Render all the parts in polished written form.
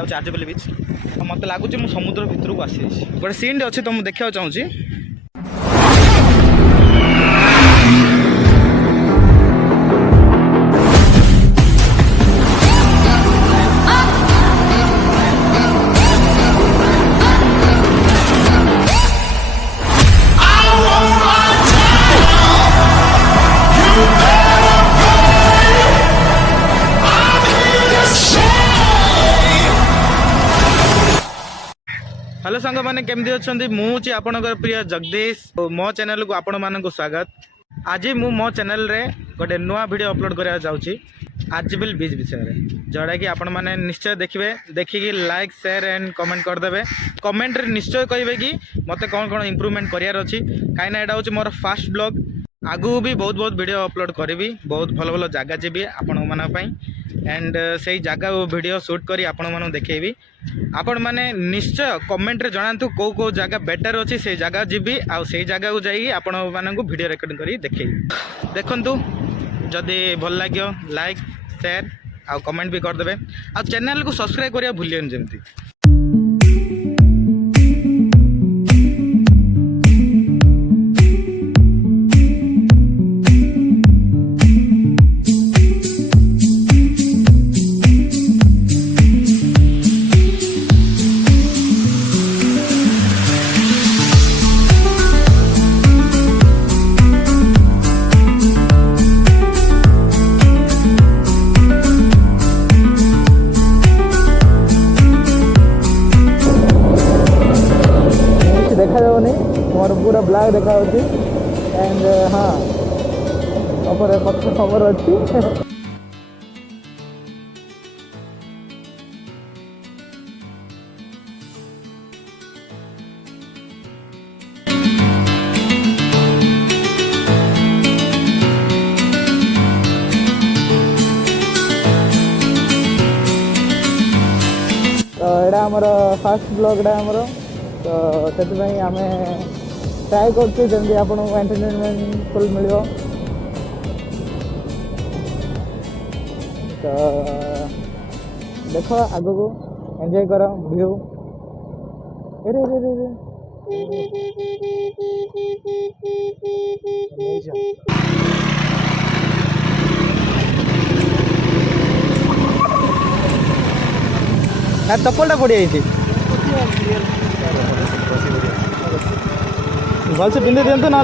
हूँ चार्जेबल बीच। मत लगुच समुद्र भितर को आसी गोटे सीन अच्छे तो मुझे देखा चाहूँगी। हेलो सांग मैंने केमती अच्छा मुझे आपणकर प्रिय जगदीश मो चैनल को आपण मानक स्वागत। आज मु मो चैनल रे गोटे नुआ वीडियो अपलोड करा जाउची आरजीबल बीच विषय में, जोड़ा कि आपण माने निश्चय देखिए, देखिकी लाइक शेयर एंड कमेंट करदे। कमेंट रे निश्चय कहे कि मते कौन कौन इम्प्रूवमेंट करार अच्छी, कहीं एटा हूँ मोर फास्ट ब्लॉग। आगू भी बहुत बहुत वीडियो अपलोड करी, बहुत भल भल जगह जी आपण मानी एंड से जगह वीडियो शूट करी आपण मानू देखेबी। आपण माने निश्चय कमेंट रे जणातु को को जगह बेटर अच्छी से जगह जीवी आ से जगह को जाई आपण मानू वीडियो रिकॉर्डिंग करी देखेबी। देखंतु जदि भल लागियो लाइक शेयर आ कमेंट भी करदे आ चैनल को सब्सक्राइब करिया भूलियन जेमती। देखा जाऊनी मोर पूरा ब्लैक देखा एंड हाँ पक्ष खबर अच्छी। तो यहाँ आमर फास्ट ब्लॉगटा आमर तो से आम ट्राए करमती आपको एंटरटेनमेंट फुल मिल। तो देख आग को एंजॉय कर व्यू। रे रे रे रे चप्पलटा पड़ जाइए भल से पिंधि दिंतु ना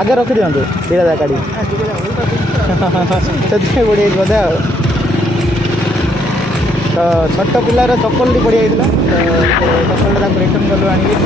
आगे रखी दिंतु दीटा काढ़ी से पड़ी बोधे। तो छोट पिलार चप्पल पड़ जाता तो चप्पल रिटर्न कलु आनिक।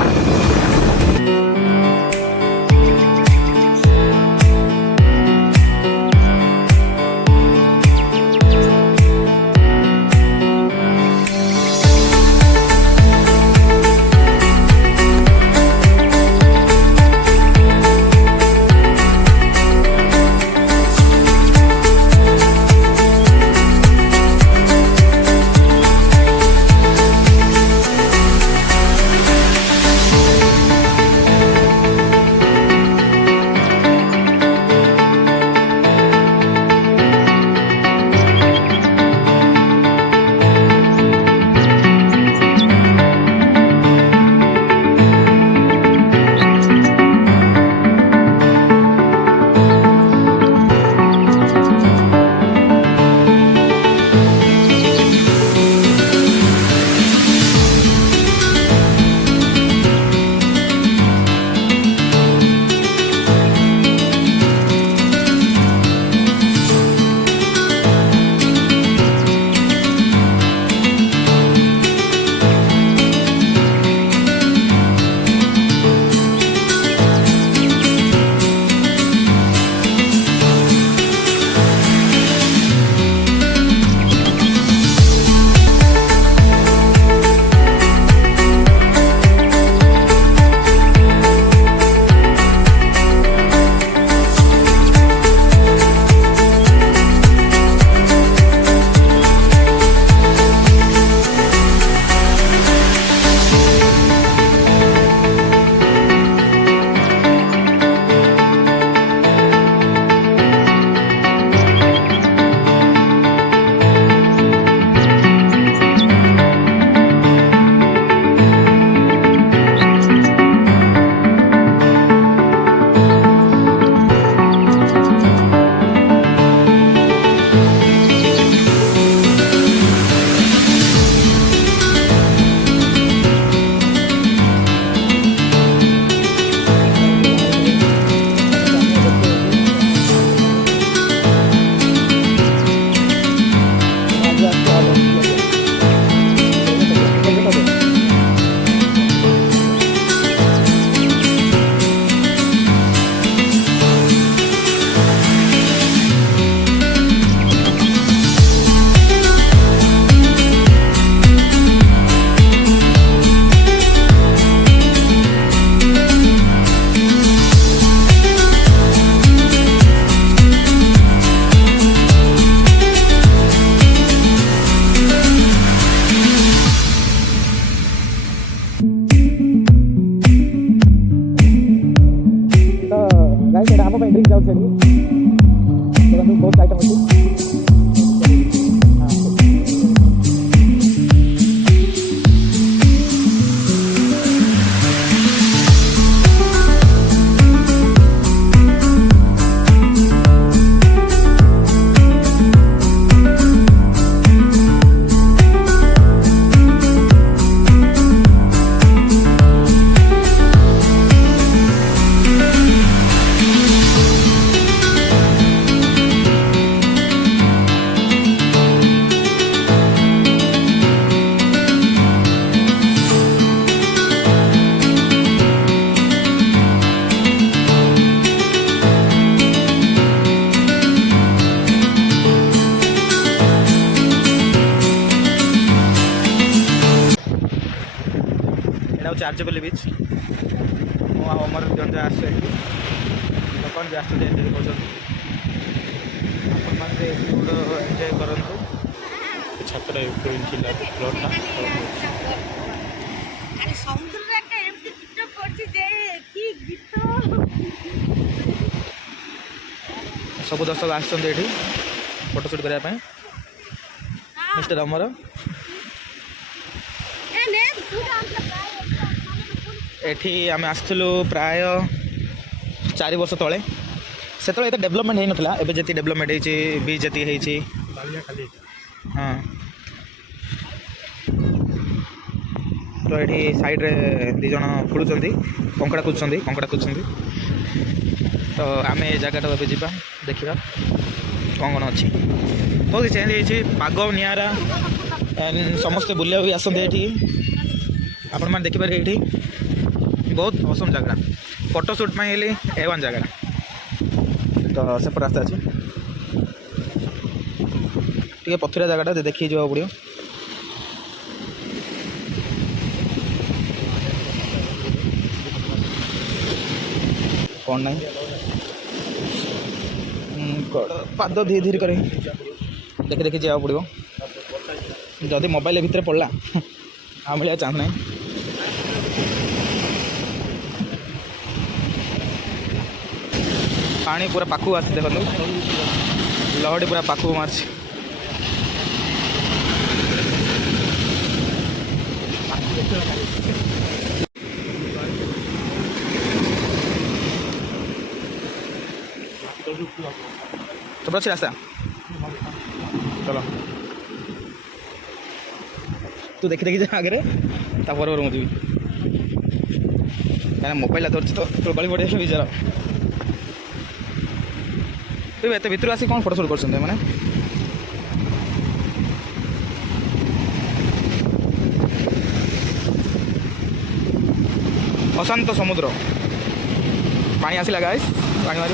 हूँ आर्जेपल्ली बीच मु अमर जन आस लोक भी आस एंजय कर एंजय करूँ छात्र फ्लोटा सब दर्शक आसते फोटोशूट करने मिस्टर अमर एठी आम आसलु प्राय 4 वर्ष तले से तो डेवलपमेंट हो नाला एवं जी डेवलपमेंट होती बीच जी होती हाँ तो ये साइड रे दीज खोलुंट कंकड़ा कुदुंट तो आम ये जगह ए जा देखा कौन अच्छी बहुत चेंज होती पाग निरा समस्ते बुलिया भी आसते ये आपण मैंने देखिपारे ये बहुत औसम जगह फोटोशूट में A1 जगह तो सेपट रास्ता अच्छे टे पथरिया जगह देखिए जा पड़ो कौन ना पाद धीरे धीरे कर देखी देखी जावा पड़ो जदि मोबाइल भितर पड़ला आ मिले चाह ना पानी पूरा पाखु आस देखो लहड़ी पूरा पाखु मार्च सब अच्छी रास्ता चलो तू देखी देखी जा आगे तापर मुझे क्या मोबाइल धरती तो गली पड़े विचार तू एत भितर आसी कौन फोटोशूट कर मैंने अशांत समुद्र पानी आसला गाइस पानी मार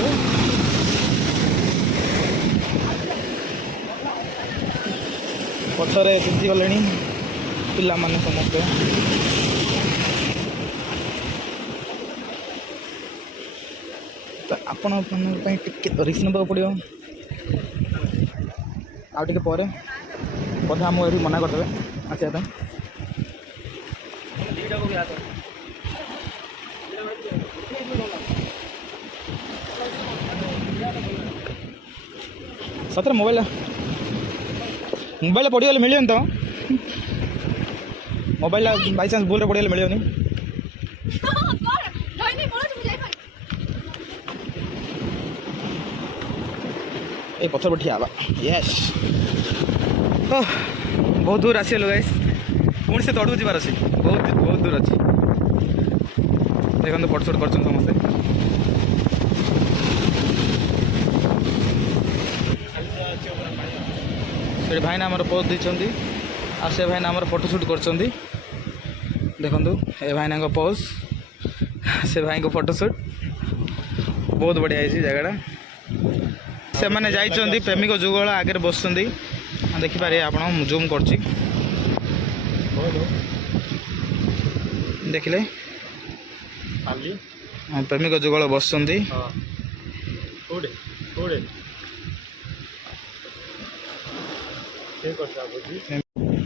पछरे तिथि गले पिला माने समस्ते आपण रिस्क ना पड़ो आगे पर बोधे आम ये मना करदे आसपा सतरे मोबाइल मोबाइल पड़गले मिले तो मोबाइल बाई चान्स भूल पड़गले मिले ये पत्थर पर ठिया यस बहुत दूर आसिगलु गाइस पुणी से तड़ू जाबार अच्छे बहुत बहुत दूर अच्छे देखो फोटोशूट कर समस्ते से भाई ना पोज देते आ से भाई ना फोटोशूट कर देखु ए भाई ना पोज से भाई को फोटोशूट बहुत बढ़िया है जगह से मैंने जाइए प्रेमिक जुगल आगे बस देखिपारे आप जूम कर देखिले प्रेमिक जुगल बस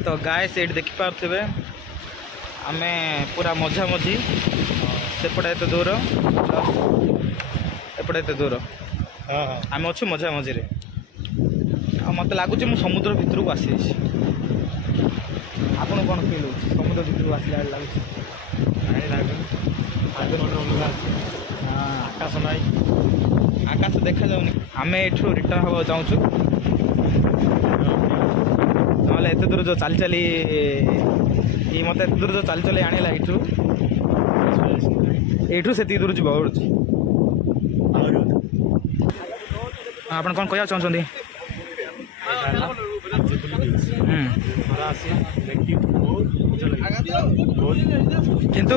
तो गाय से देखिपे आम पूरा मझा मझी सेपटे एत दूर एपटे एत दूर आम अच्छे मझा मझी मत लगुच मु समुद्र भितर को आसी आपन कौन फील हो समुद्र भितर को आसला लगुच आकाश ना आकाश देखा जाऊनी आम एठू रिटर्न हवा चाहूँ ना एत दूर जो चली चली मत एत दूर जो चली चली आने एठू से दूर जी पड़ुची आप कौन कह चाहते किंतु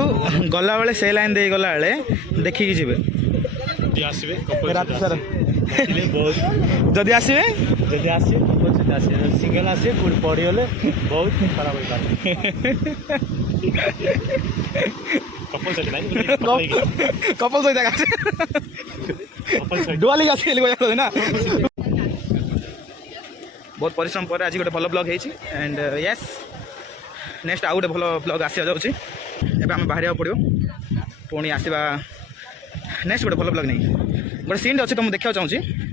गला बेले से लाइन दे गला बेले देखिकी जी रात सारा जदि आसवे सिंगल आसे पड़गले बहुत खराब हो कपल सहित नाही कपल सहित कपल सहित डुआली आसी ना बहुत परिश्रम पर आज गोटे भल ब्लॉग होती एंड यस नेक्स्ट आउ गोटे भल ब्लॉग आसा जाऊँगी एवं आम बाहर पड़ो पुणी आसवा नेक्स्ट गोटे भल ब्लॉग नहीं गोटे सीन अच्छी तो मुझे देखा चाहूँगी